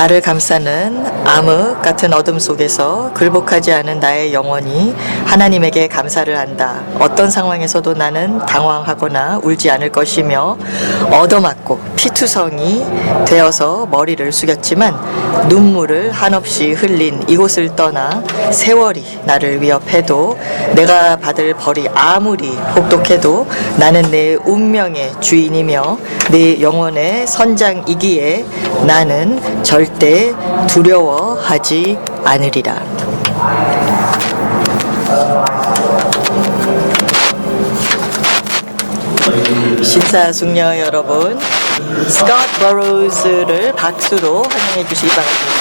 나를 감싸는 암흑 같은 어둠 속에서 굴복하지 않은 나의 영혼이 하나님에게 감사를 한다. 어떤 상황에서도 나는 당황하거나 울지 않을 것이며 얻어맞고 피투성이 되어서 머리를 숙였지만 눈물을 한없이 흘린 이곳을 떠나 세월이 나를 위협해도 내가 받을 벌이 아무리 혹독해도 나는 내 운명의 주인이며 내 영혼의 선장이기에 나는 절대 두려워하지 않으리라. 신사숙녀 여러분, 스콧 버로우즈를 박수로 환영해 주시기 바랍니다.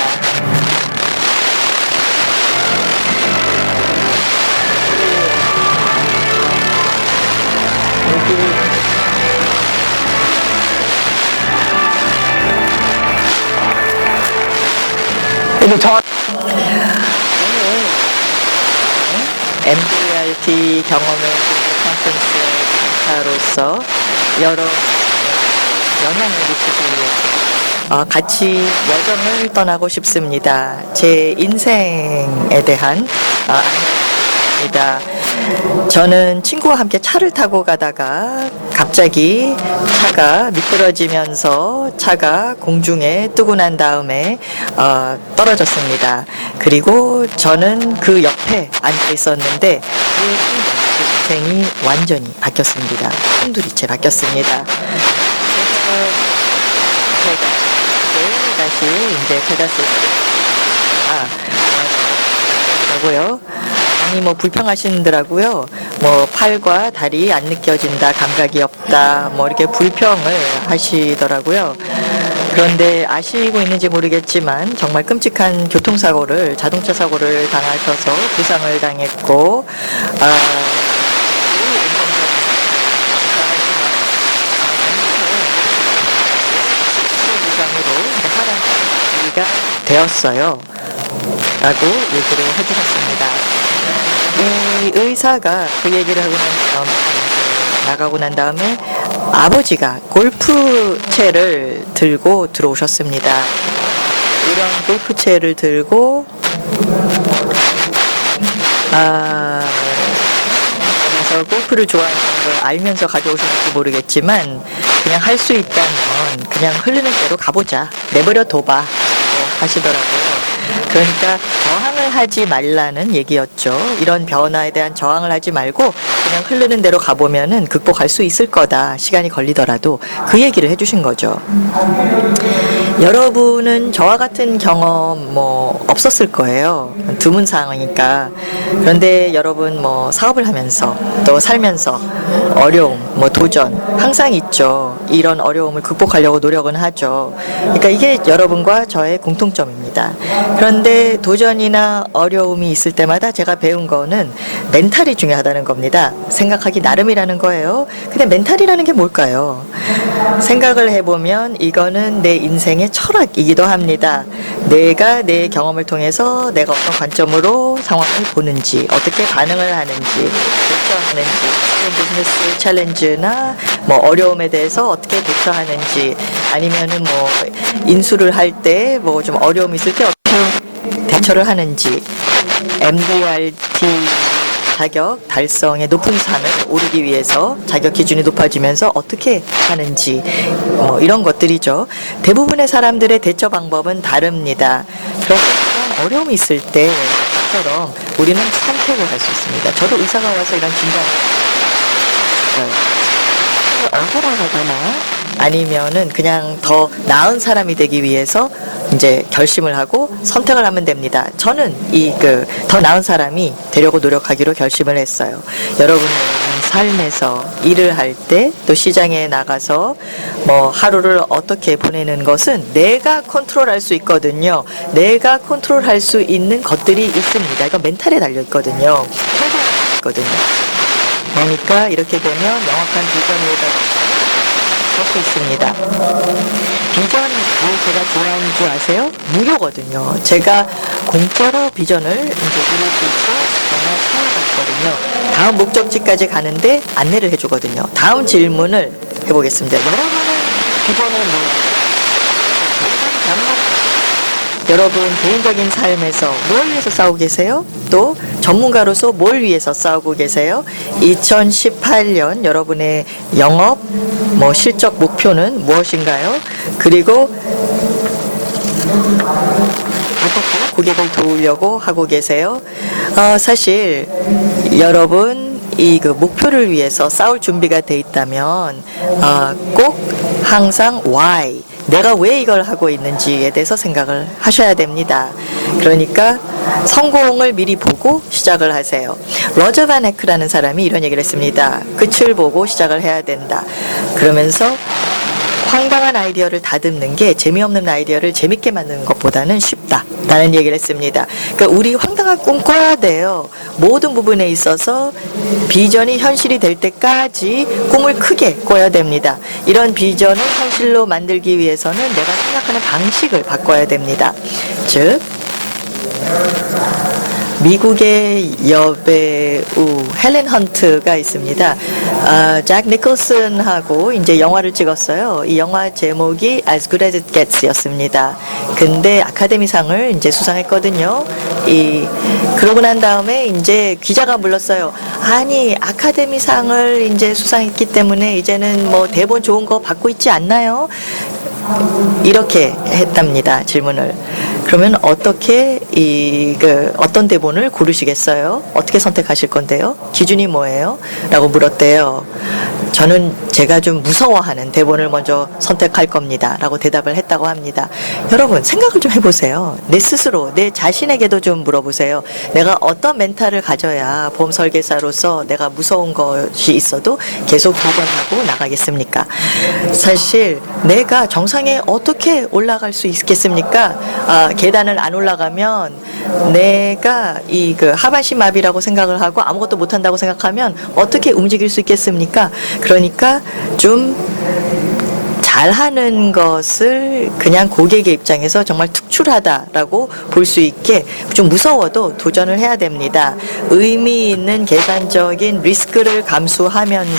MDRT 경험을 컨텐츠로서 여러 영향을 미치기 위해 같이 여정을 떠나고 싶습니다. 제 인생에 대한 입니다. 저는 친구와 함께 차를 타고 가다가 갑자기 차가 미끄러지면서 차가 공중에 뜨고 난 다음에 떨어졌습니다. 그리고 저는 그 옆에 앉아 있었는데 그 인생이 완전히 바뀌었습니다. 한두리째 바뀌었습니다. 그래서 제가 다시 이제 찾았을 때 라고요. 아니 뭐 불평하시더라고요. 뭐 팔과 다리 안 느껴진다, 감각이 없다, 뭐 이렇게 불평을 하시더라고요. 그런데 아시고 있는지 모르겠지만 정말 끔찍한 교통사고를, 자동차 사고를 당하셔서 부상을 당했고 부상으로 되었어요. 라고 얘기를 해주셨습니다. 이 의사가 그 얘기를 하고 나가고 난 다음에 아버지가 골프채를 들고 들어오셨습니다. 이런 골프채를 들고 그래서 골프를 좋아하는 걸 알면서 가져오셨는지 모르겠지만 그냥 할 수 있다면 그냥 흐르는 대로 가보자, 내버려 둬봐 하시더라고요. 그러니까 저항을 하지 말라는 얘기였죠. 이런 변화에 대한 저항을 하지 말고 그냥 흐르는 대로 가보면은 극복할 수 있을 거다. 시간이 걸리더라도 그 얘기를 해주신 거죠. 여러분은 저와 같은 경험 뭐 없었을 거예요. 드문 상황이니까. 그런데 여러분 뭐 사업을 하면서 또 살면서 어려움, 뭐 도전 항상 있죠. 이런 어려움을 극복하려고 노력은 하죠. 그러니까 이게 여러분과 저의 공통점입니다. 그런데 도전이나 어려움이 있을 때마다 제가 배운 거는 멘탈이 중요하다는 겁니다. 생각하기 나름이라는 거예요. 근데 멘탈이라는 게 뭘까요? 생각을 해보면 이거는 내 인생의 철학이기도 합니다. 내가 내 경험을 통해서 내가 어떤 관점으로 상황을 보는지, 어떻게 반응을 하는지, 대처하는지, 비즈니스 챌린지나 뭐 어려움에 대해서 어떻게 대처하는지, 아니면은 뭐 인수를 할 때 뭐 좀 어려움이 있을 때 어떻게 대처를 하는지, MDRT 자격 달성의 높은 산을 오르기 위해서 자격 기준이 높아지면서 어떻게 하는지 뭐 이런 것들이죠. 대부분의 사람들의 대처 방법은 다릅니다. 그래서 어려움이 있을 때처럼 우리는 선택을 할 수 있습니다. 저도 의사가 와서 이런 진단을 억울하거나 아니면은 그냥 더 나은 사람이 되기 위해서 이제 결심을 하고 선택을 하면 됩니다. 저는 더 나은 사람이 되려고 노력하기로 결심을 했어요. 여러분은 삶에서 일을 할 때 또 시장에 나가서 뭐 하루를 어떻게 보내는 것은 내가 컨트롤할 수 있거든요. 내가 컨트롤할 수 있는 것들이 있습니다. 이거 멘탈에 달려 있거든요. 그러니까 이렇게 되면 명확한 비전을 갖고 있습니다. 비전이 제가 좋아하는 줄 아세요? 무료거든요. 제가 공짜로 비전을 이제 이룰 수 있어 정말 사용했거든요. 다음 목적지까지 가는데 안내를 해주거든요. 다음 질문을 해보겠습니다. 여러분은 비전을 여러분 개인적인 삶에서 뭘 위해서 싸우고 계세요? 또 전문가로서 뭘 위해서 싸우고 계세요? 2018년 여러분의 영업 실적 목표는 무엇인가요? 그리고 어떻게 고객을 도우려고 하고 계세요? 사실 여러분 이 그 목표를 위해서 싸울 준비가 돼 있다면 꼭 항상 why, 내가 왜 이걸 하고 있는지에 대해서 생각을 하셔야 됩니다. 그러니까 성공을 미리 보고 시작을 하세요. 로저 반 에크라는 사람이 이런 얘기를 했습니다. 끝을 보고 시작을 해야 된다. 그러면서 황당한 아이디어를 다듬는 게 재미없는 아이디어를 재밌게 만드는 것보다는 쉽다라는 얘기를 했습니다. 그러니까 우리 황당한 꿈 꿔야 돼요. 모든 부분에 있어서 비전이 현실이 될 때까지 꿈을 크게 꿔야 됩니다. 이런 비전을 현실로 만들기 위해서는 내가 생각하는 방식을 바꿔야 됩니다. 즉 미국의 여배우 헬렌 헌트가 있습니다. 잭 니콜슨하고 이제 영화를 찍었어요. 이 영화 제목이 As Good as It Gets였습니다. 근데 아카데미상을 이제 수상했거든요. 그러고 난 다음에 이제 기자가 물었어요. 아니 아카데미상을 이제 수상했기 때문에 이제는 뭐 대본 좋은 거 받고 있지 않나요? 이렇게 했답니다. 질문을. 그러면 어떻게 어떤 대본을 고르시겠어요? 어떻게 선택하실 건데요? 기준이 뭐예요? 라고 물었대요. 저는 제가 좀 무서워하는 대본을 먼저 선택할 겁니다. 라고 대답을 했다고 합니다. 여러분 생각을 좀 해보세요. 내 스스로 내 자신에게도 좀 물어보세요. 내가 어떤 멘탈을 가져야 보험 설계사로서 내가 무서운 것이 있어도 계속 도전하고 나가겠습니까? 사실 내가 정상에 어떻게 올라갈 수 있겠습니까? 계단을 안 올라가면 내가 하반신 마비라고 생각을 하고 아무것도 못한다고 생각하면 어떻게 움직일 수 있겠습니까? 그러니까 좀 잘하는 것을 그냥 고객의 입장에서 정말 특출하다라고 볼 수 있게 좀 무서워도 도전을 해야 됩니다. 의미 있는 계산적인 리스크를 감수하면서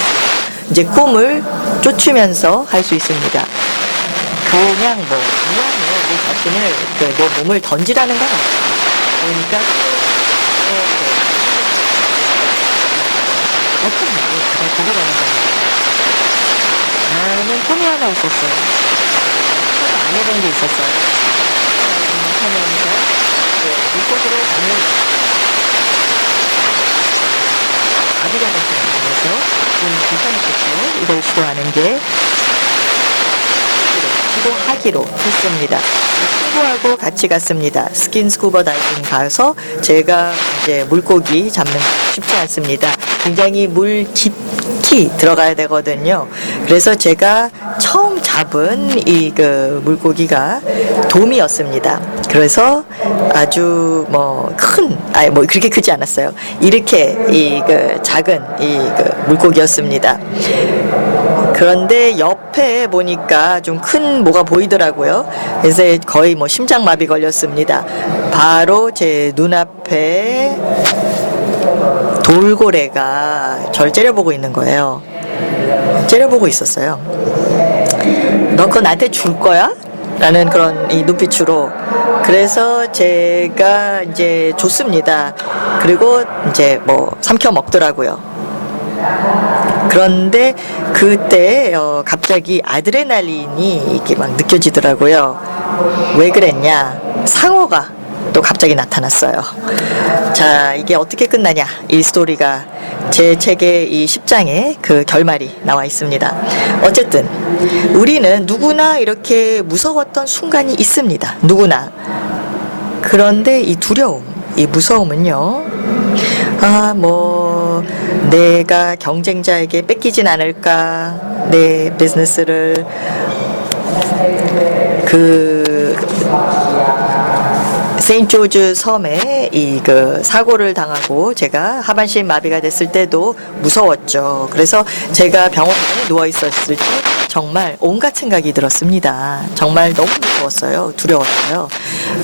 이제 꿈을 쫓으면서 할 수 있습니다. 그냥 무한히 내 자신을 내 몸을 던지라는 건 없어요. 그러니까 어떤 말을 잘 보고 가는 겁니다. 나는 꿈이 하나 있었어요. 안 해본 게 있었어요. 하면서 물고기를 잡는 아비가 되면서 좀 괜찮았겠죠. 이걸 시도하는 게 시도하기로 했습니다. 친구하고 같이 갔습니다. 스킨스쿠버 다이빙 가서 제가 이제 물고기 잡는 거 쉽지 않습니다. 굉장히 물 깊이 들어가야 되거든요. 그래서 제가 처음 잡은 물고기가 도미였습니다. 그래서 아주 그렇게 크지 않았어요. 이렇게 작은 물고기였습니다. 그런데 옆에 보니까 좀 큰 뭐가 보이더라고요. 그래서 거의 심장마비 걸렸습니다. 바로 제 눈앞에 돌고래가 절 째려보고 있는 거예요. 째려보고 있었어요. 너 그거 나한테 줄 거야? 라는 그런 이 눈빛으로. 그래서 제가 이제 줬습니다. 그리고 이제 삼켜 먹더라고요. 그런데 그때 갑자기 아드레날린이 이렇게 막 느껴지더라고요. 왜 그랬냐? 상어가 또 갑자기 나타났어요. 자, 이게 어떻게 끝나냐? 이 스토리가 제 책의 이 10장에 그 결말이 나와 있습니다. 어쨌든 우리는 누구나 이렇게 무서웠던 순간이 있습니다. 누구나. 그런데 이 두려움, 이 무서움은요. 내가 경쟁자에게 뺏기진 않을까, 내 비즈니스를 세인트조지 섬에 사고를 당하고 제가 하반신 마비가 됐을 때도 무서웠죠. 그래서 제가 병원에 누워 있었을 때 정말 온갖 생각이 들었습니다. 정말 너무 무서웠어요. 두려웠어요.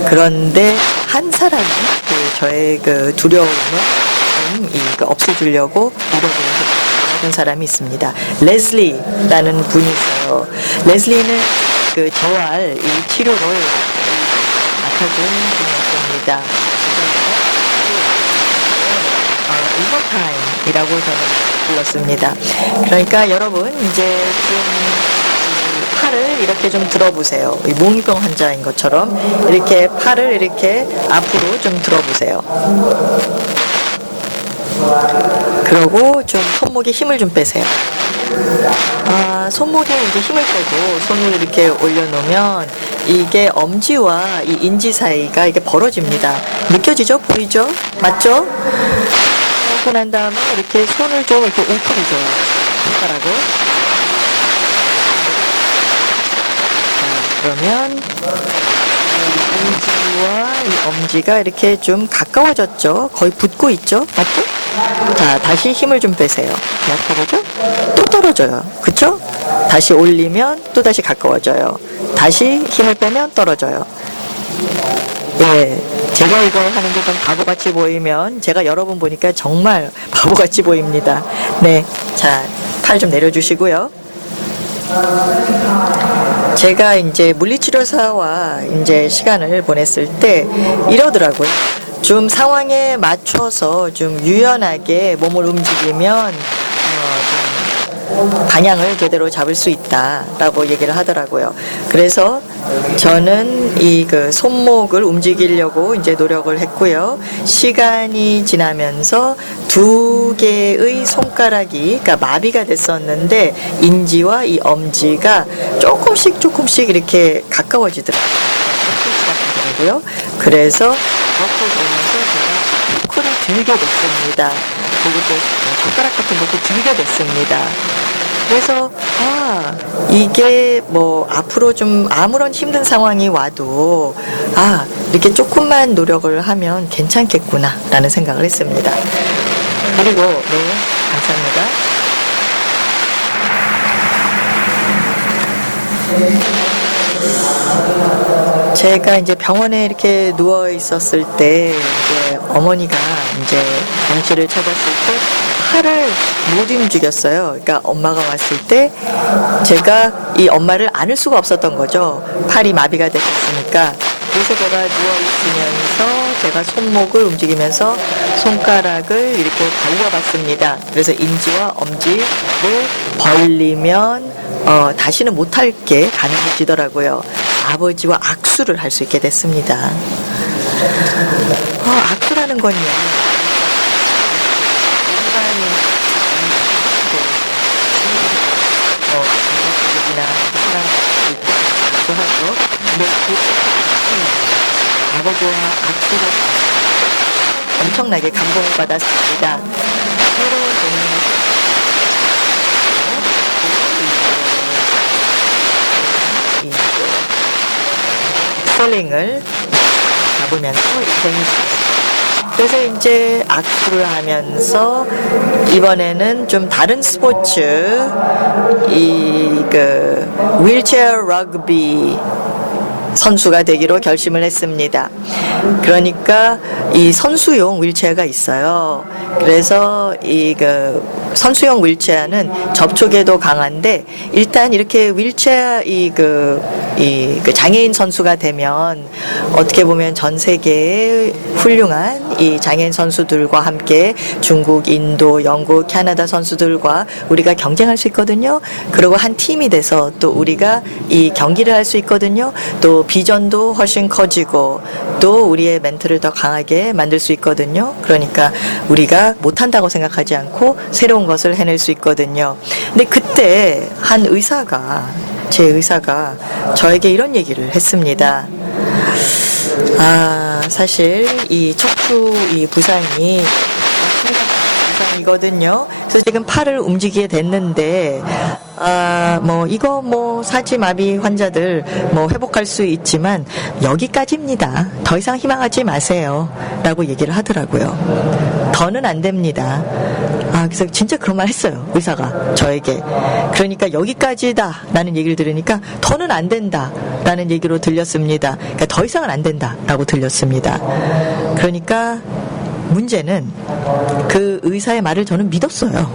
그런데 한 사람이 저의 두려움을 없애주려고 노력을 했던 사람이 있습니다. 레슬리라는 분이 있어요. 레슬리는 재활 이 치료를 부탁을 드렸습니다. 오버타임이라고 저는 불렀습니다. 그러니까 여러분 이제 좀 팔을 이렇게 좀 들어보세요. 몽유병 환자인 것처럼 이렇게 팔을 이렇게 앞으로 좀 들어보세요. 그러고 좀 손목에 힘을 좀 빼세요. 손목에 이제 힘을 빼고 손을 이렇게 올려놓으면 이게 엄지와 이 인지 사이가 이게 벌어집니다. 느껴지죠? 보이죠? 맞죠? 하고 난 다음에 이렇게 손을 좀 이렇게 움켜줘요. 손가락을. 자, 그러면 인지와 이 엄지가 이렇게 좀 가까워졌죠? 거의 붙고 있죠? 맞죠? 자, 다시 힘을 좀 빼세요. 약하죠? 또 떨어져요. 그쵸? 다시 올리면 또 다시 가까워져요. 다시 힘을 빼면 떨어져요. 예, 제가 이걸 하는 게 좀 바보같이 보이면 제가 여러분 보니까 정말 바보같이 보입니다. 네, 자, 팔 좀 내려주시고요. 제가 이제 물리치료사와 이제 시간을 보냈을 때 이러더라고요. 좀 상황에 맞춰서 좀 유연하게 몸을 움직이면 좀 방향을 제대로 잡을 수 있다라고 얘기를 하더라고요. 그래서 저는 이 그 손목을 움직이려고 이제 노력을 했고요. 시간이 지나면서 두 개의 손가락이 그러니까 마비가 됐었는데 인지와 이 엄지가 조금씩 이렇게 가까워지더라고요. 그래서 이렇게 되면서 제가 코를 들게 됐습니다. 그리고 손가락 같은 것도 들게 됐습니다. 그래서 이게 뭐 앞으로 좀 아무런 힘든 상황이 와도 이렇게 조금만 노력을 하면 괜찮겠구나 라는 생각을 했습니다. 그리고 네, 감사합니다. 제가 이제 병원에 이렇게 누워 있었을 때 이제 어머니가 이제 병실을 찾았을 때 팔을 못 움직였어요. 그러니까 엄마가 왔을 때 제가 이 엄마를 안을 수가 없었던 거죠. 팔이 마비가 됐으니까. 그래서 제가 누워 있으면서 제가 손목을 움직이면서 손가락을 이렇게 벌려봤습니다. 그래서 인지와 엄지를 벌리면 다시는 못할 게 가능해지더라고요. 아버지와 악수를 할 수 있게 됐습니다. 악수라는 건요. 아버지와 악수를 엄청나게 감동을 받았습니다. 새로운 스톨링을 잡으면서 그래서 이제 악수를 하면서 이번에는 좀 다른 스포츠 휠체어 러그비 선수가 되기로 결심을 했습니다. 그러니까 이 선수용 휠체어가 있어요. 그래서 선수용 휠체어는 접촉에도 강한데 일단 이렇게 휠체어 장애인 선수가 되면 어떻게 보면 전 세계의 훌륭한 이 장애인 선수들과 함께 중국, 인도, 영국, 캐나다 선수들과 우리가 경쟁할 수 있거든요. 그리고 한 팀이 돼서 또 우리가 이 경기를 할 수 있거든요. 또 비전도 훨씬 커지고 또 우리의 멘트를 더 강하게 만들 수 있거든요. 그러니까 우리가 못한다고 생각하지 않고 새로운 것을 해낼 수 있거든요. 근데 그때 한 제 의사가 저에게 이런 얘기를 했습니다. 사실 이 척추 부상이 부상이거든요. 그래서 지금 팔을 움직이게 됐는데 이거 사지마비 환자들 회복할 수 있지만 여기까지입니다. 더 이상 희망하지 마세요. 라고 얘기를 하더라고요. 더는 안 됩니다. 그래서 진짜 그런 말 했어요. 의사가 저에게. 그러니까 여기까지다 라는 얘기를 들으니까 더는 안 된다 라는 얘기로 들렸습니다. 그러니까 더 이상은 안 된다 라고 들렸습니다. 그러니까 문제는 그 의사의 말을 저는 믿었어요.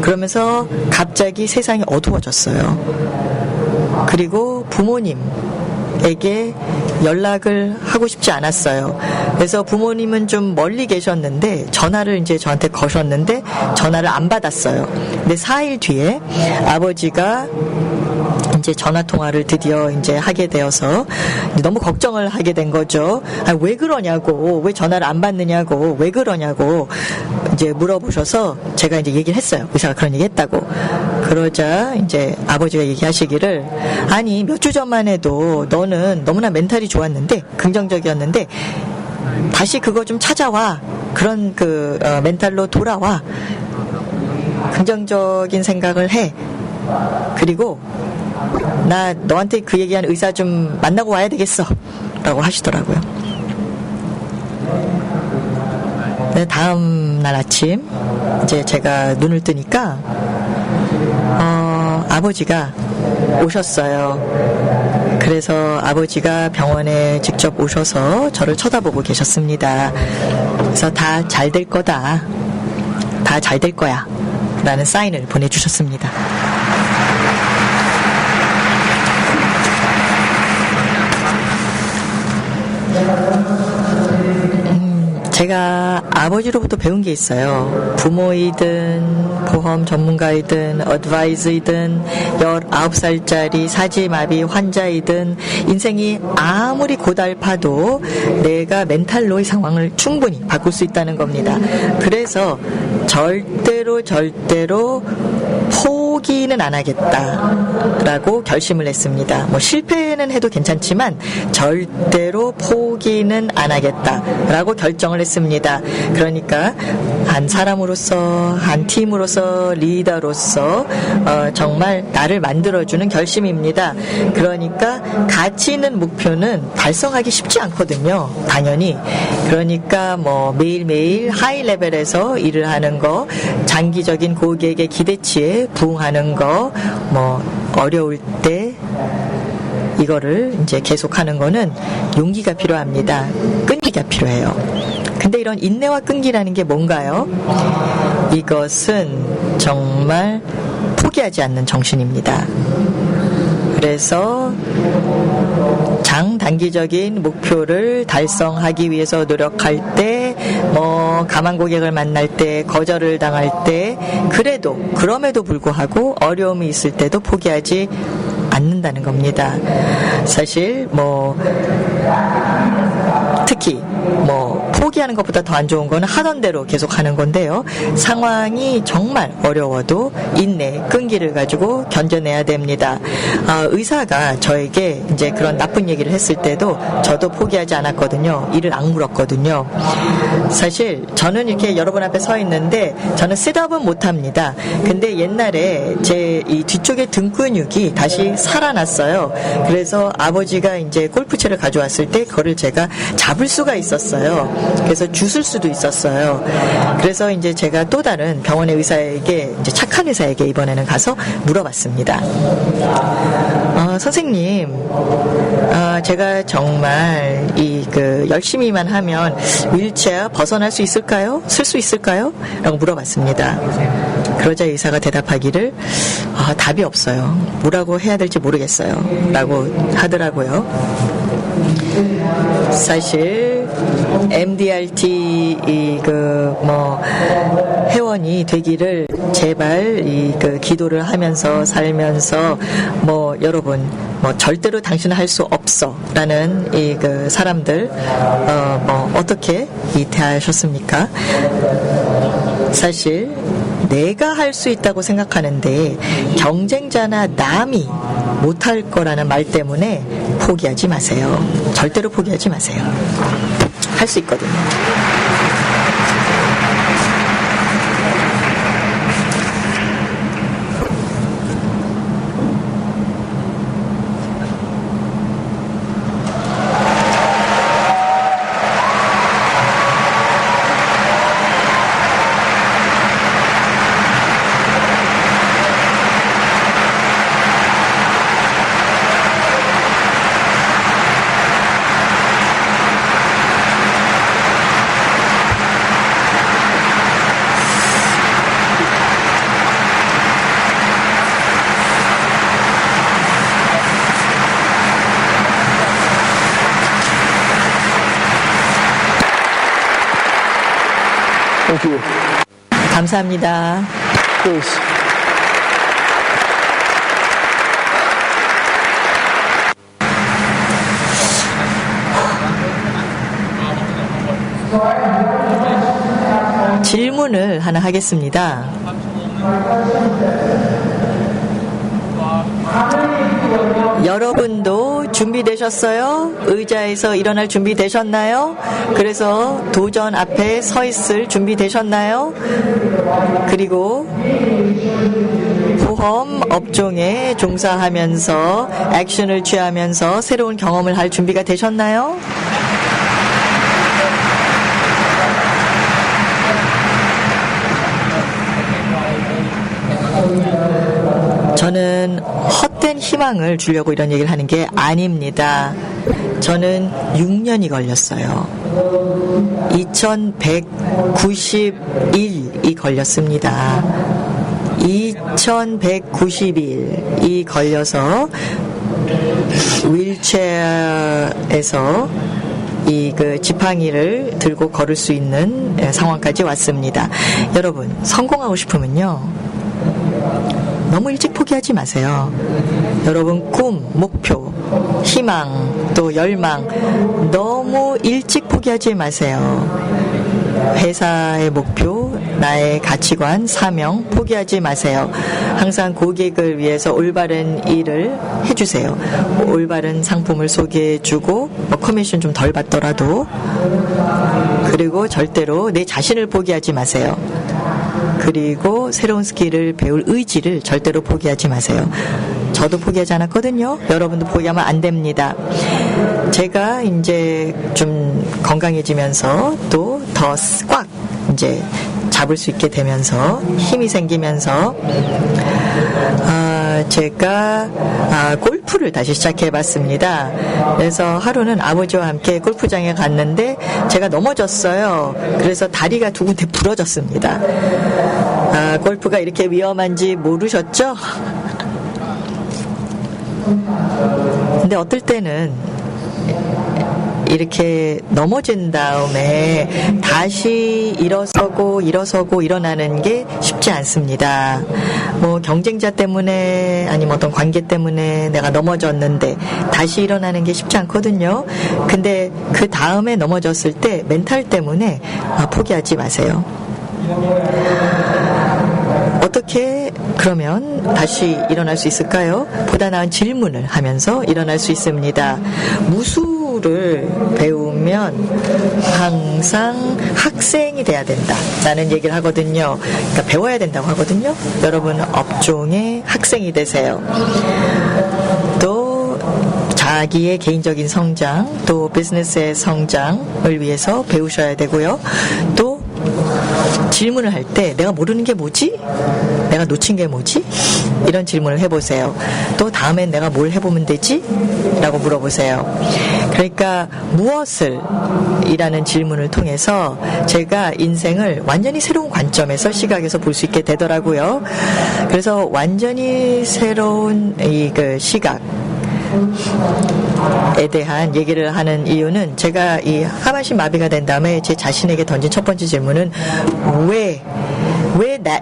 그러면서 갑자기 세상이 어두워졌어요. 그리고 부모님, 부모님에게 연락을 하고 싶지 않았어요. 그래서 부모님은 좀 멀리 계셨는데 전화를 이제 저한테 거셨는데 전화를 안 받았어요. 근데 4일 뒤에 아버지가 이제 전화 통화를 드디어 이제 하게 되어서 너무 걱정을 하게 된 거죠. 아, 왜 그러냐고, 왜 전화를 안 받느냐고, 왜 그러냐고 이제 물어보셔서 제가 이제 얘기를 했어요. 의사가 그런 얘기 했다고. 그러자 이제 아버지가 얘기하시기를, 아니 몇 주 전만 해도 너는 너무나 멘탈이 좋았는데, 긍정적이었는데 다시 그거 좀 찾아와. 그런 멘탈로 돌아와. 긍정적인 생각을 해. 그리고 나 너한테 그 얘기한 의사 좀 만나고 와야 되겠어 라고 하시더라고요. 네, 다음 날 아침 이제 제가 눈을 뜨니까 아버지가 오셨어요. 그래서 아버지가 병원에 직접 오셔서 저를 쳐다보고 계셨습니다. 그래서 다 잘 될 거다, 다 잘 될 거야 라는 사인을 보내주셨습니다. 제가 아버지로부터 배운 게 있어요. 부모이든 보험 전문가이든 어드바이저이든 19살짜리 사지마비 환자이든 인생이 아무리 고달파도 내가 멘탈로의 상황을 충분히 바꿀 수 있다는 겁니다. 그래서 절대로 포기는 안 하겠다라고 결심을 했습니다. 뭐 실패는 해도 괜찮지만 절대로 포기는 안 하겠다라고 결정을 했습니다. 그러니까 한 사람으로서, 한 팀으로서, 리더로서 정말 나를 만들어주는 결심입니다. 그러니까 가치 있는 목표는 달성하기 쉽지 않거든요. 당연히. 그러니까 뭐 매일매일 하이 레벨에서 일을 하는 거, 장기적인 고객의 기대치에 부응하는 거, 뭐 어려울 때 이거를 이제 계속하는 거는 용기가 필요합니다. 끈기가 필요해요. 근데 이런 인내와 끈기라는 게 뭔가요? 이것은 정말 포기하지 않는 정신입니다. 그래서 장단기적인 목표를 달성하기 위해서 노력할 때, 뭐 가만 고객을 만날 때, 거절을 당할 때, 그럼에도 불구하고 어려움이 있을 때도 포기하지 않는다는 겁니다. 사실 특히 포기하는 것보다 더 안 좋은 거는 하던 대로 계속 하는 건데요. 상황이 정말 어려워도 인내, 끈기를 가지고 견뎌내야 됩니다. 의사가 저에게 이제 그런 나쁜 얘기를 했을 때도 저도 포기하지 않았거든요. 이를 악물었거든요. 사실 저는 이렇게 여러분 앞에 서 있는데 저는 셋업은 못합니다. 근데 옛날에 제 이 뒤쪽에 등 근육이 다시 살아났어요. 그래서 아버지가 이제 골프채를 가져왔을 때 그거를 제가 잡을 수가 있었어요. 그래서 주술 수도 있었어요. 그래서 이제 제가 또 다른 병원의 의사에게, 이제 착한 의사에게 이번에는 가서 물어봤습니다. 선생님, 제가 정말 열심히만 하면 휠체어 벗어날 수 있을까요? 쓸 수 있을까요? 라고 물어봤습니다. 그러자 의사가 대답하기를 답이 없어요. 뭐라고 해야 될지 모르겠어요. 라고 하더라고요. 사실 MDRT 회원이 되기를 제발 기도를 하면서 살면서 여러분 절대로 당신은 할 수 없어라는 사람들 어떻게 대하셨습니까? 사실 내가 할 수 있다고 생각하는데 경쟁자나 남이 못할 거라는 말 때문에 포기하지 마세요. 절대로 포기하지 마세요. 할 수 있거든요. Thank you. 감사합니다. Please. 질문을 하나 하겠습니다. 여러분도 준비되셨어요? 의자에서 일어날 준비되셨나요? 그래서 도전 앞에 서 있을 준비되셨나요? 그리고 보험 업종에 종사하면서 액션을 취하면서 새로운 경험을 할 준비가 되셨나요? 저는 헛된 희망을 주려고 이런 얘기를 하는 게 아닙니다. 저는 6년이 걸렸어요. 2191이 걸렸습니다. 2191이 걸려서 휠체어에서 그 지팡이를 들고 걸을 수 있는 상황까지 왔습니다. 여러분, 성공하고 싶으면요, 너무 일찍 포기하지 마세요. 여러분 꿈, 목표, 희망, 또 열망 너무 일찍 포기하지 마세요. 회사의 목표, 나의 가치관, 사명 포기하지 마세요. 항상 고객을 위해서 올바른 일을 해주세요. 올바른 상품을 소개해주고 커미션 좀 덜 받더라도. 그리고 절대로 내 자신을 포기하지 마세요. 그리고 새로운 스킬을 배울 의지를 절대로 포기하지 마세요. 저도 포기하지 않았거든요. 여러분도 포기하면 안 됩니다. 제가 이제 좀 건강해지면서 또 더 꽉 이제 잡을 수 있게 되면서 힘이 생기면서 제가 골프를 다시 시작해봤습니다. 그래서 하루는 아버지와 함께 골프장에 갔는데 제가 넘어졌어요. 그래서 다리가 두 군데 부러졌습니다. 골프가 이렇게 위험한지 모르셨죠? 근데 어떨 때는 이렇게 넘어진 다음에 다시 일어서고 일어나는 게 쉽지 않습니다. 뭐 경쟁자 때문에 아니면 어떤 관계 때문에 내가 넘어졌는데 다시 일어나는 게 쉽지 않거든요. 근데 그 다음에 넘어졌을 때 멘탈 때문에 포기하지 마세요. 어떻게 그러면 다시 일어날 수 있을까요? 보다 나은 질문을 하면서 일어날 수 있습니다. 무술을 배우면 항상 학생이 돼야 된다 라는 얘기를 하거든요. 그러니까 배워야 된다고 하거든요. 여러분 업종의 학생이 되세요. 또 자기의 개인적인 성장, 또 비즈니스의 성장을 위해서 배우셔야 되고요. 또 질문을 할 때 내가 모르는 게 뭐지? 내가 놓친 게 뭐지? 이런 질문을 해보세요. 또 다음엔 내가 뭘 해보면 되지? 라고 물어보세요. 그러니까 무엇을? 이라는 질문을 통해서 제가 인생을 완전히 새로운 관점에서 시각에서 볼 수 있게 되더라고요. 그래서 완전히 새로운 그 시각 에 대한 얘기를 하는 이유는 제가 이 하반신 마비가 된 다음에 제 자신에게 던진 첫 번째 질문은 왜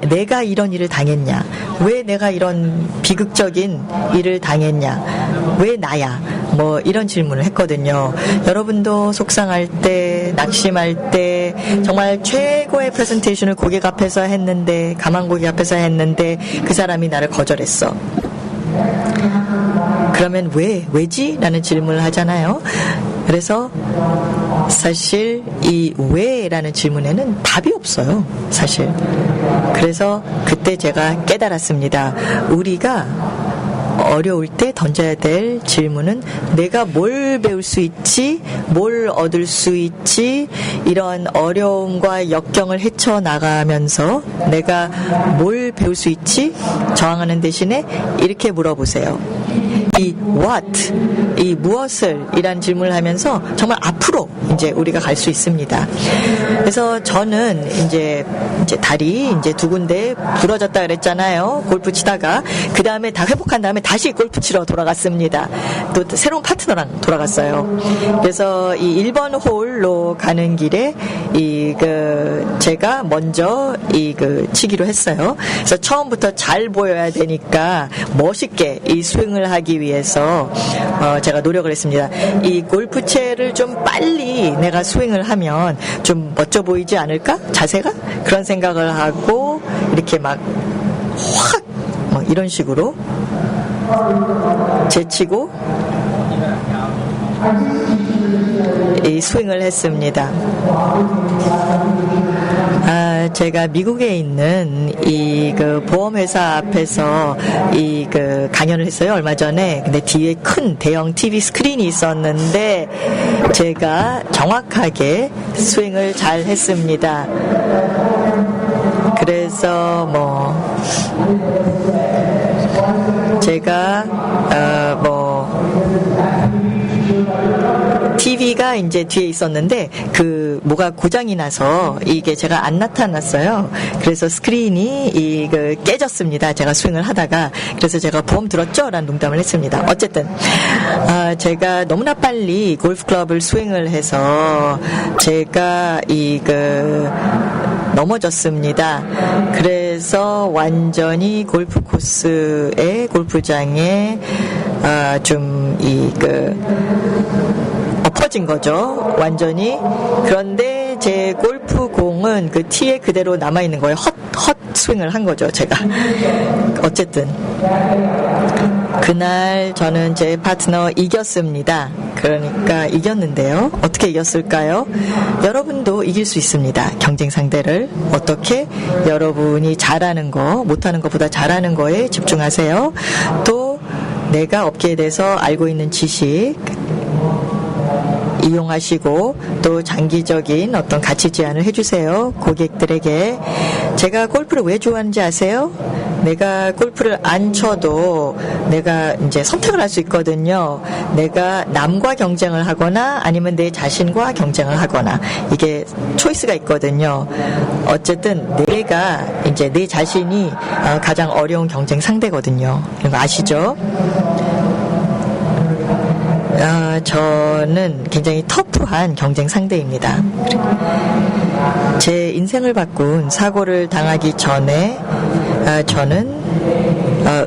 내가 이런 일을 당했냐? 왜 내가 이런 비극적인 일을 당했냐? 왜 나야? 뭐 이런 질문을 했거든요. 여러분도 속상할 때, 낙심할 때 정말 최고의 프레젠테이션을 고객 앞에서 했는데, 가만 고객 앞에서 했는데 그 사람이 나를 거절했어. 그러면 왜지? 라는 질문을 하잖아요. 그래서 사실 이 왜라는 질문에는 답이 없어요. 사실. 그래서 그때 제가 깨달았습니다. 우리가 어려울 때 던져야 될 질문은 내가 뭘 배울 수 있지, 뭘 얻을 수 있지, 이런 어려움과 역경을 헤쳐나가면서 내가 뭘 배울 수 있지 저항하는 대신에 이렇게 물어보세요. 이 what, 이 무엇을 이란 질문을 하면서 정말 앞으로 이제 우리가 갈 수 있습니다. 그래서 저는 이제 다리 이제 두 군데 부러졌다 그랬잖아요. 골프 치다가 그 다음에 다 회복한 다음에 다시 골프 치러 돌아갔습니다. 또 새로운 파트너랑 돌아갔어요. 그래서 이 1번 홀로 가는 길에 제가 먼저 치기로 했어요. 그래서 처음부터 잘 보여야 되니까 멋있게 이 스윙을 하기 위해서 제가 노력을 했습니다. 이 골프채를 좀 빨리 내가 스윙을 하면 좀 멋져 보이지 않을까? 자세가? 그런 생각을 하고 이렇게 막 확 이런 식으로 제치고 이 스윙을 했습니다. 제가 미국에 있는 보험회사 앞에서 강연을 했어요, 얼마 전에. 근데 뒤에 큰 대형 TV 스크린이 있었는데 제가 정확하게 스윙을 잘 했습니다. 그래서 제가 TV가 이제 뒤에 있었는데 뭐가 고장이 나서 이게 제가 안 나타났어요. 그래서 스크린이 깨졌습니다. 제가 스윙을 하다가. 그래서 제가 보험 들었죠? 라는 농담을 했습니다. 어쨌든 제가 너무나 빨리 골프클럽을 스윙을 해서 제가 넘어졌습니다. 그래서 완전히 골프 코스의 골프장에 엎어진 거죠. 완전히. 그런데 제 골프 공은 그 티에 그대로 남아있는 거예요. 헛 스윙을 한 거죠, 제가. 어쨌든. 그날 저는 제 파트너 이겼습니다. 그러니까 이겼는데요. 어떻게 이겼을까요? 여러분도 이길 수 있습니다. 경쟁 상대를. 어떻게? 여러분이 잘하는 거, 못하는 것보다 잘하는 거에 집중하세요. 또 내가 업계에 대해서 알고 있는 지식 이용하시고 또 장기적인 어떤 가치 제안을 해주세요. 고객들에게. 제가 골프를 왜 좋아하는지 아세요? 내가 골프를 안 쳐도 내가 이제 선택을 할 수 있거든요. 내가 남과 경쟁을 하거나 아니면 내 자신과 경쟁을 하거나 이게 초이스가 있거든요. 어쨌든 내가 이제 내 자신이 가장 어려운 경쟁 상대거든요. 이거 아시죠? 저는 굉장히 터프한 경쟁 상대입니다. 제 인생을 바꾼 사고를 당하기 전에 저는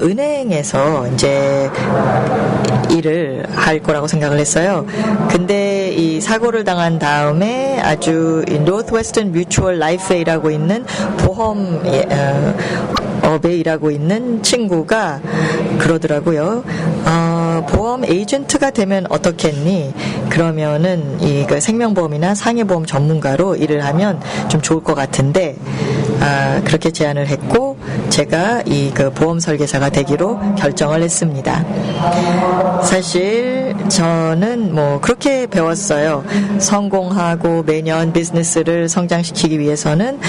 은행에서 이제 일을 할 거라고 생각을 했어요. 근데 이 사고를 당한 다음에 아주 Northwestern Mutual Life이라고 있는 보험 업에 일하고 있는 친구가 그러더라고요. 보험 에이전트가 되면 어떻겠니? 그러면은 그 생명보험이나 상해보험 전문가로 일을 하면 좀 좋을 것 같은데 그렇게 제안을 했고 제가 그 보험 설계사가 되기로 결정을 했습니다. 사실 저는 그렇게 배웠어요. 성공하고 매년 비즈니스를 성장시키기 위해서는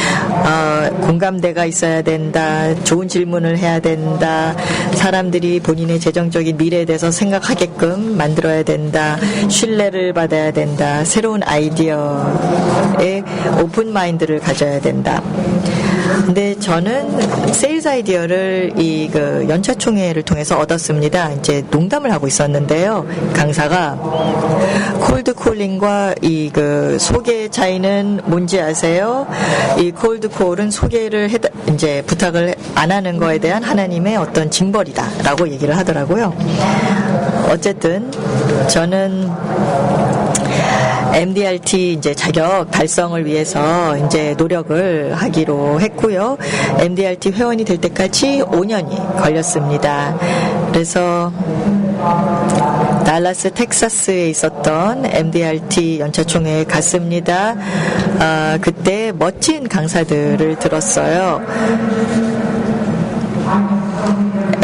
공감대가 있어야 된다. 좋은 질문을 해야 된다. 사람들이 본인의 재정적인 미래에 대해서 생각하게끔 만들어야 된다. 신뢰를 받아야 된다. 새로운 아이디어에 오픈 마인드를 가져야 된다. 근데 저는 세일즈 아이디어를 연차총회를 통해서 얻었습니다. 이제 농담을 하고 있었는데요. 강사가 콜드 콜링과 소개 차이는 뭔지 아세요? 이 콜드 콜은 소개를 이제 부탁을 안 하는 거에 대한 하나님의 어떤 징벌이다라고 얘기를 하더라고요. 어쨌든 저는 MDRT 이제 자격 달성을 위해서 이제 노력을 하기로 했고요. MDRT 회원이 될 때까지 5년이 걸렸습니다. 그래서 달라스 텍사스에 있었던 MDRT 연차총회에 갔습니다. 그때 멋진 강사들을 들었어요.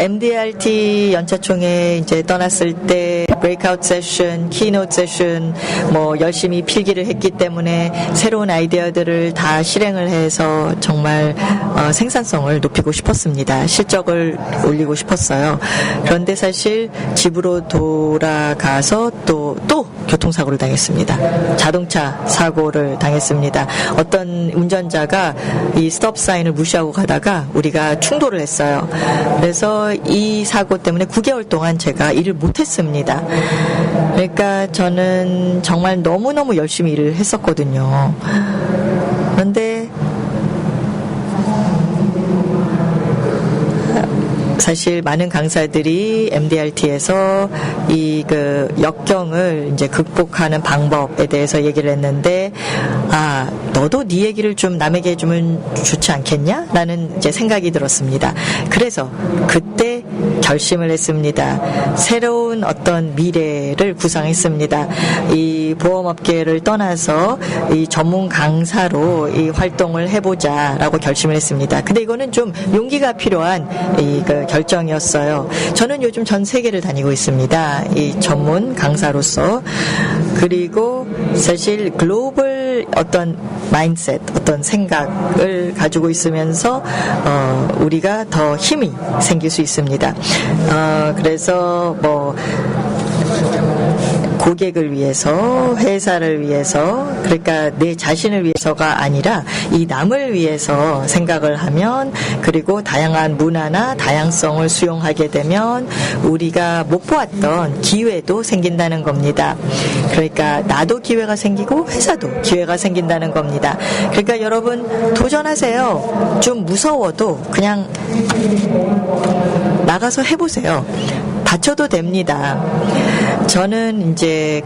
MDRT 연차총회 이제 떠났을 때 브레이크아웃 세션, 키노트 세션 뭐 열심히 필기를 했기 때문에 새로운 아이디어들을 다 실행을 해서 정말 생산성을 높이고 싶었습니다. 실적을 올리고 싶었어요. 그런데 사실 집으로 돌아가서 또 교통사고를 당했습니다. 자동차 사고를 당했습니다. 어떤 운전자가 이 스톱 사인을 무시하고 가다가 우리가 충돌을 했어요. 그래서 이 사고 때문에 9개월 동안 제가 일을 못했습니다. 그러니까 저는 정말 너무너무 열심히 일을 했었거든요. 그런데 사실 많은 강사들이 MDRT에서 이 역경을 이제 극복하는 방법에 대해서 얘기를 했는데, 너도 네 얘기를 좀 남에게 해주면 좋지 않겠냐? 라는 이제 생각이 들었습니다. 그래서 그때 결심을 했습니다. 새로운 어떤 미래를 구상했습니다. 이 보험업계를 떠나서 이 전문 강사로 이 활동을 해보자라고 결심을 했습니다. 근데 이거는 좀 용기가 필요한 결정이었어요. 저는 요즘 전 세계를 다니고 있습니다. 이 전문 강사로서. 그리고 사실 글로벌 어떤 마인드셋, 어떤 생각을 가지고 있으면서 우리가 더 힘이 생길 수 있습니다. 그래서 고객을 위해서, 회사를 위해서, 그러니까 내 자신을 위해서가 아니라 이 남을 위해서 생각을 하면, 그리고 다양한 문화나 다양성을 수용하게 되면 우리가 못 보았던 기회도 생긴다는 겁니다. 그러니까 나도 기회가 생기고 회사도 기회가 생긴다는 겁니다. 그러니까 여러분 도전하세요. 좀 무서워도 그냥 나가서 해보세요. 다쳐도 됩니다. 저는 이제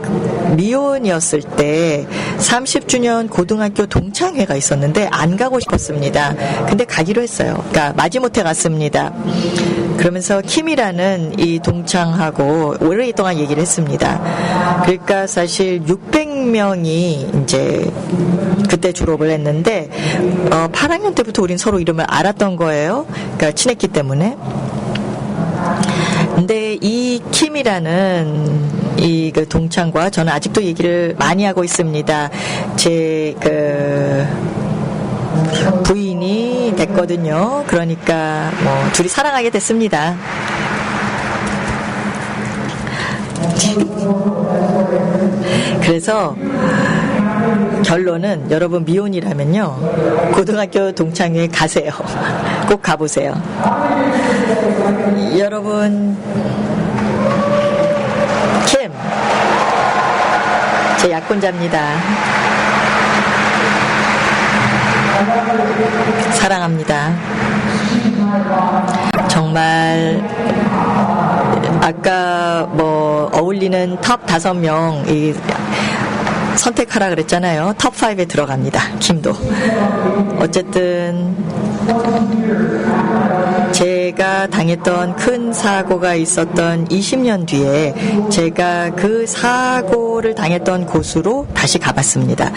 미혼이었을 때 30주년 고등학교 동창회가 있었는데 안 가고 싶었습니다. 근데 가기로 했어요. 그러니까 마지못해 갔습니다. 그러면서 킴이라는 이 동창하고 오랫동안 얘기를 했습니다. 그러니까 사실 600명이 이제 그때 졸업을 했는데 8학년 때부터 우린 서로 이름을 알았던 거예요. 그러니까 친했기 때문에. 근데 이 킴이라는 이 동창과 저는 아직도 얘기를 많이 하고 있습니다. 제 부인이 됐거든요. 그러니까 둘이 사랑하게 됐습니다. 그래서 결론은 여러분 미혼이라면요 고등학교 동창회에 가세요. 꼭 가보세요. 여러분 킴 제 약혼자입니다. 사랑합니다. 정말 아까 어울리는 톱 5명 선택하라 그랬잖아요. 톱 5에 들어갑니다. 킴도. 어쨌든 제가 당했던 큰 사고가 있었던 20년 뒤에 제가 그 사고를 당했던 곳으로 다시 가봤습니다.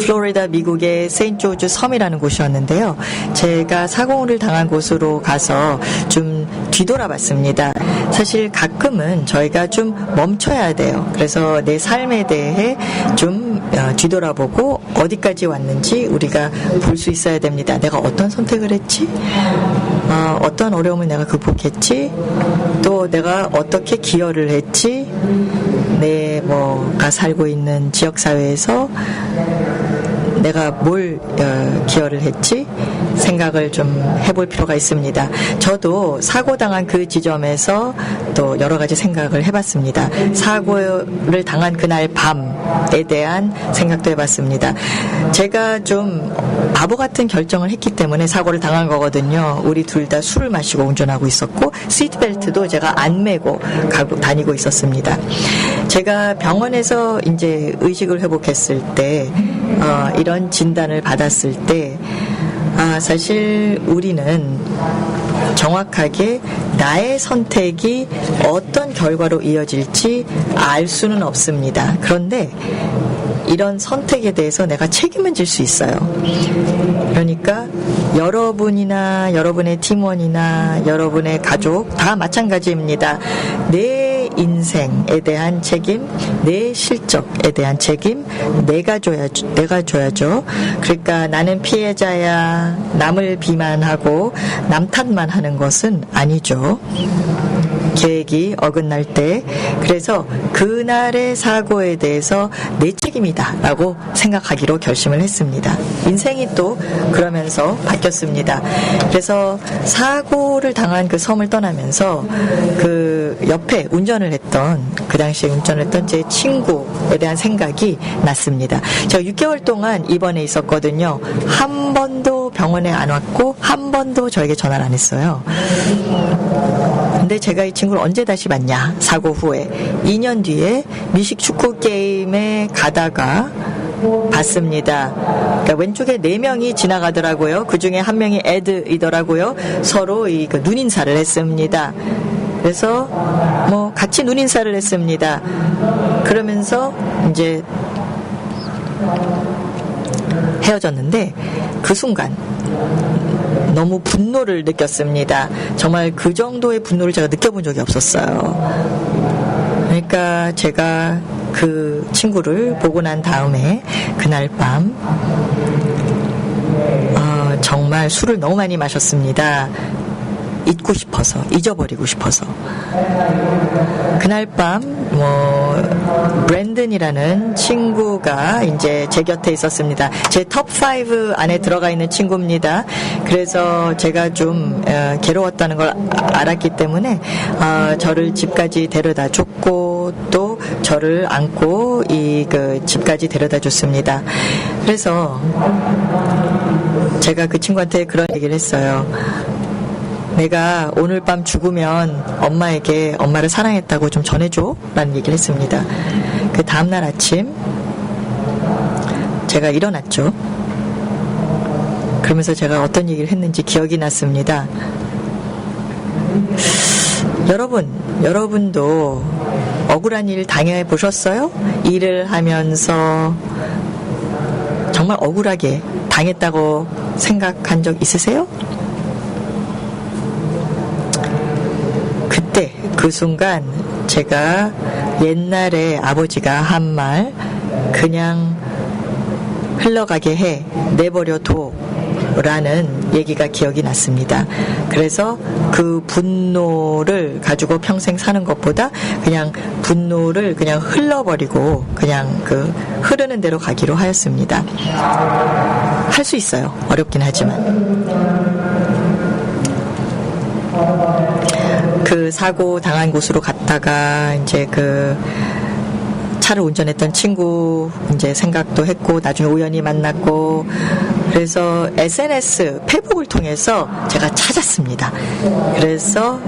플로리다 미국의 세인트조지 섬이라는 곳이었는데요. 제가 사고를 당한 곳으로 가서 좀 뒤돌아봤습니다. 사실 가끔은 저희가 좀 멈춰야 돼요. 그래서 내 삶에 대해 좀 뒤돌아보고 어디까지 왔는지 우리가 볼 수 있어야 됩니다. 내가 어떤 선택을 했지? 어떤 어려움을 내가 극복했지? 또 내가 어떻게 기여를 했지? 내가 살고 있는 지역사회에서 내가 뭘 기여를 했지? 생각을 좀 해볼 필요가 있습니다. 저도 사고당한 그 지점에서 또 여러 가지 생각을 해봤습니다. 사고를 당한 그날 밤에 대한 생각도 해봤습니다. 제가 좀 바보 같은 결정을 했기 때문에 사고를 당한 거거든요. 우리 둘 다 술을 마시고 운전하고 있었고 시트벨트도 제가 안 매고 다니고 있었습니다. 제가 병원에서 이제 의식을 회복했을 때 이런 진단을 받았을 때 사실 우리는 정확하게 나의 선택이 어떤 결과로 이어질지 알 수는 없습니다. 그런데 이런 선택에 대해서 내가 책임을 질 수 있어요. 그러니까 여러분이나 여러분의 팀원이나 여러분의 가족 다 마찬가지입니다. 내 인생에 대한 책임, 내 실적에 대한 책임 내가 져야죠. 그러니까 나는 피해자야, 남을 비난하고 남 탓만 하는 것은 아니죠. 계획이 어긋날 때. 그래서 그날의 사고에 대해서 내 책임이다 라고 생각하기로 결심을 했습니다. 인생이 또 그러면서 바뀌었습니다. 그래서 사고를 당한 그 섬을 떠나면서 그 옆에 그 당시에 운전을 했던 제 친구에 대한 생각이 났습니다. 제가 6개월 동안 입원해 있었거든요. 한 번도 병원에 안 왔고 한 번도 저에게 전화를 안 했어요. 근데 제가 이 친구를 언제 다시 봤냐? 사고 후에 2년 뒤에 미식 축구 게임에 가다가 봤습니다. 그러니까 왼쪽에 4명이 지나가더라고요. 그 중에 한 명이 에드이더라고요. 서로 그 눈인사를 했습니다. 그래서 같이 눈인사를 했습니다. 그러면서 이제 헤어졌는데 그 순간 너무 분노를 느꼈습니다. 정말 그 정도의 분노를 제가 느껴본 적이 없었어요. 그러니까 제가 그 친구를 보고 난 다음에 그날 밤 정말 술을 너무 많이 마셨습니다. 잊어버리고 싶어서. 그날 밤, 브랜든이라는 친구가 이제 제 곁에 있었습니다. 제 톱5 안에 들어가 있는 친구입니다. 그래서 제가 좀 괴로웠다는 걸 알았기 때문에, 저를 집까지 데려다 줬고, 또 저를 안고 그 집까지 데려다 줬습니다. 그래서 제가 그 친구한테 그런 얘기를 했어요. 내가 오늘 밤 죽으면 엄마에게 엄마를 사랑했다고 좀 전해줘 라는 얘기를 했습니다. 그 다음날 아침 제가 일어났죠. 그러면서 제가 어떤 얘기를 했는지 기억이 났습니다. 여러분도 억울한 일 당해보셨어요? 일을 하면서 정말 억울하게 당했다고 생각한 적 있으세요? 그 순간 제가 옛날에 아버지가 한 말, 그냥 흘러가게 해, 내버려둬 라는 얘기가 기억이 났습니다. 그래서 그 분노를 가지고 평생 사는 것보다 그냥 분노를 그냥 흘러버리고 그냥 그 흐르는 대로 가기로 하였습니다. 할 수 있어요. 어렵긴 하지만. 그 사고 당한 곳으로 갔다가 이제 그 차를 운전했던 친구 이제 생각도 했고 나중에 우연히 만났고 그래서 SNS 페이북을 통해서 제가 찾았습니다. 그래서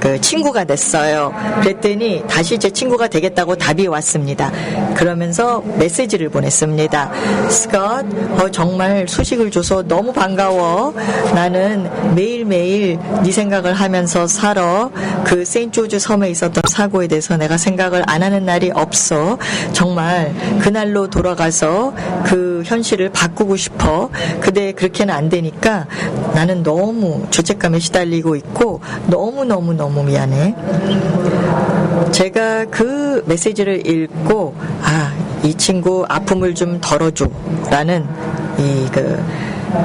그 친구가 됐어요. 그랬더니 다시 제 친구가 되겠다고 답이 왔습니다. 그러면서 메시지를 보냈습니다. 스콧, 정말 소식을 줘서 너무 반가워. 나는 매일매일 네 생각을 하면서 살아. 그 세인트조지 섬에 있었던 사고에 대해서 내가 생각을 안 하는 날이 없어. 정말 그날로 돌아가서 그 현실을 바꾸고 싶어. 근데 그렇게는 안 되니까 나는 너무 죄책감에 시달리고 있고 너무 미안해. 제가 그 메시지를 읽고 이 친구 아픔을 좀 덜어줘 라는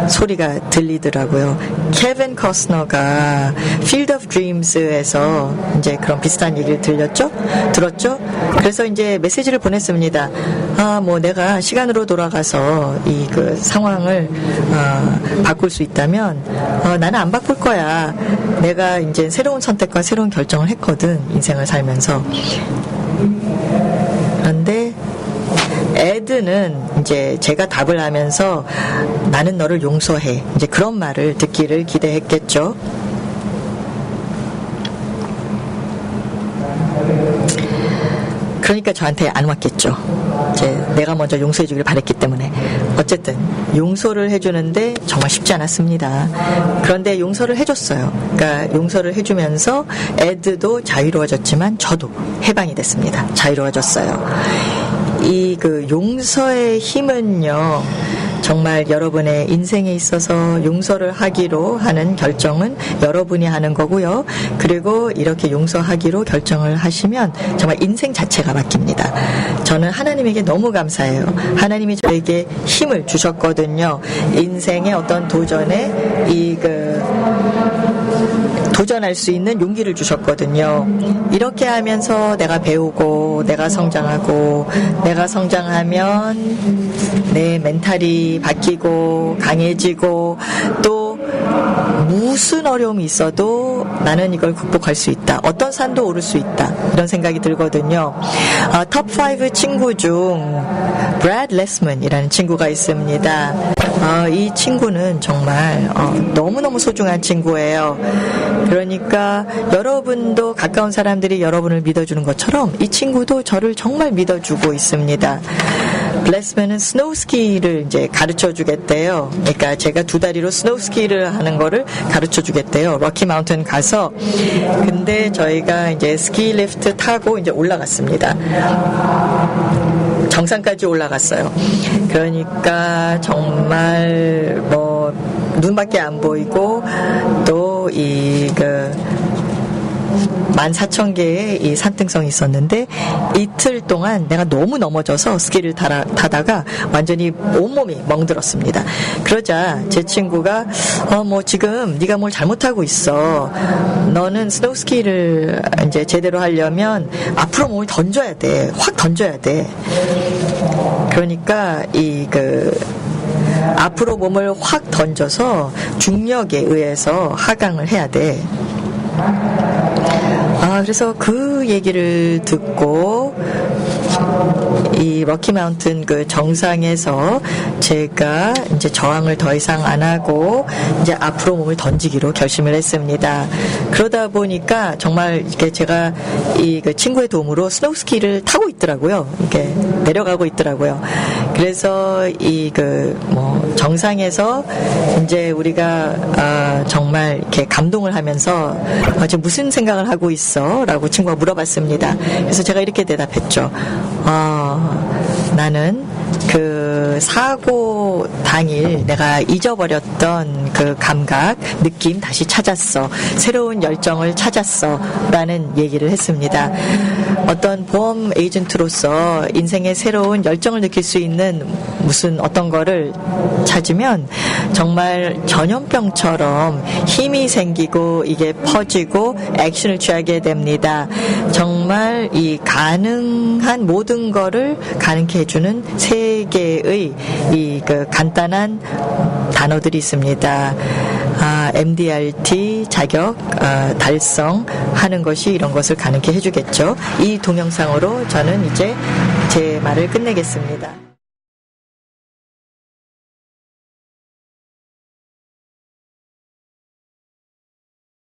소리가 들리더라고요. 케빈 커스너가 Field of Dreams에서 이제 그런 비슷한 얘기를 들었죠? 그래서 이제 메시지를 보냈습니다. 내가 시간으로 돌아가서 그 상황을 바꿀 수 있다면 나는 안 바꿀 거야. 내가 이제 새로운 선택과 새로운 결정을 했거든. 인생을 살면서. 그런데 에드는 이제 제가 답을 하면서 나는 너를 용서해. 이제 그런 말을 듣기를 기대했겠죠. 그러니까 저한테 안 왔겠죠. 내가 먼저 용서해 주길 바랬기 때문에. 어쨌든 용서를 해주는데 정말 쉽지 않았습니다. 그런데 용서를 해줬어요. 그러니까 용서를 해주면서 에드도 자유로워졌지만 저도 해방이 됐습니다. 자유로워졌어요. 그 용서의 힘은요, 정말 여러분의 인생에 있어서 용서를 하기로 하는 결정은 여러분이 하는 거고요. 그리고 이렇게 용서하기로 결정을 하시면 정말 인생 자체가 바뀝니다. 저는 하나님에게 너무 감사해요. 하나님이 저에게 힘을 주셨거든요. 인생의 어떤 도전에 도전할 수 있는 용기를 주셨거든요. 이렇게 하면서 내가 배우고 내가 성장하고 내가 성장하면 내 멘탈이 바뀌고 강해지고 또 무슨 어려움이 있어도 나는 이걸 극복할 수 있다. 어떤 산도 오를 수 있다. 이런 생각이 들거든요. 톱5 친구 중 브래드 레스먼이라는 친구가 있습니다. 이 친구는 정말 너무너무 소중한 친구예요. 그러니까 여러분도 가까운 사람들이 여러분을 믿어주는 것처럼 이 친구도 저를 정말 믿어주고 있습니다. 레스먼은 스노우스키를 이제 가르쳐 주겠대요. 그러니까 제가 2다리로 스노우스키를 하는 거를 가르쳐 주겠대요. 럭키 마운틴 가서. 근데 저희가 이제 스키 리프트 타고 이제 올라갔습니다. 정상까지 올라갔어요. 그러니까 정말 눈밖에 안 보이고 또 14,000개의 이 산등성이 있었는데 이틀 동안 내가 너무 넘어져서 스키를 타다가 완전히 온몸이 멍들었습니다. 그러자 제 친구가 지금 네가 뭘 잘못하고 있어. 너는 스노우스키를 이제 제대로 하려면 앞으로 몸을 던져야 돼. 확 던져야 돼. 그러니까 앞으로 몸을 확 던져서 중력에 의해서 하강을 해야 돼. 그래서 그 얘기를 듣고 이 럭키 마운틴 그 정상에서 제가 이제 저항을 더 이상 안 하고 이제 앞으로 몸을 던지기로 결심을 했습니다. 그러다 보니까 정말 이렇게 제가 그 친구의 도움으로 스노우스키를 타고 있더라고요. 이렇게 내려가고 있더라고요. 그래서 정상에서 이제 우리가 정말 이렇게 감동을 하면서 지금 무슨 생각을 하고 있어? 라고 친구가 물어봤습니다. 그래서 제가 이렇게 대답했죠. 나는 그 사고 당일 내가 잊어버렸던 그 감각, 느낌 다시 찾았어. 새로운 열정을 찾았어. 라는 얘기를 했습니다. 어떤 보험 에이전트로서 인생의 새로운 열정을 느낄 수 있는 무슨 어떤 거를 찾으면 정말 전염병처럼 힘이 생기고 이게 퍼지고 액션을 취하게 됩니다. 정말 이 가능한 모든 거를 가능케 해주는 세 개의 간단한 단어들이 있습니다. MDRT 자격 달성하는 것이 이런 것을 가능케 해주겠죠. 이 동영상으로 저는 이제 제 말을 끝내겠습니다.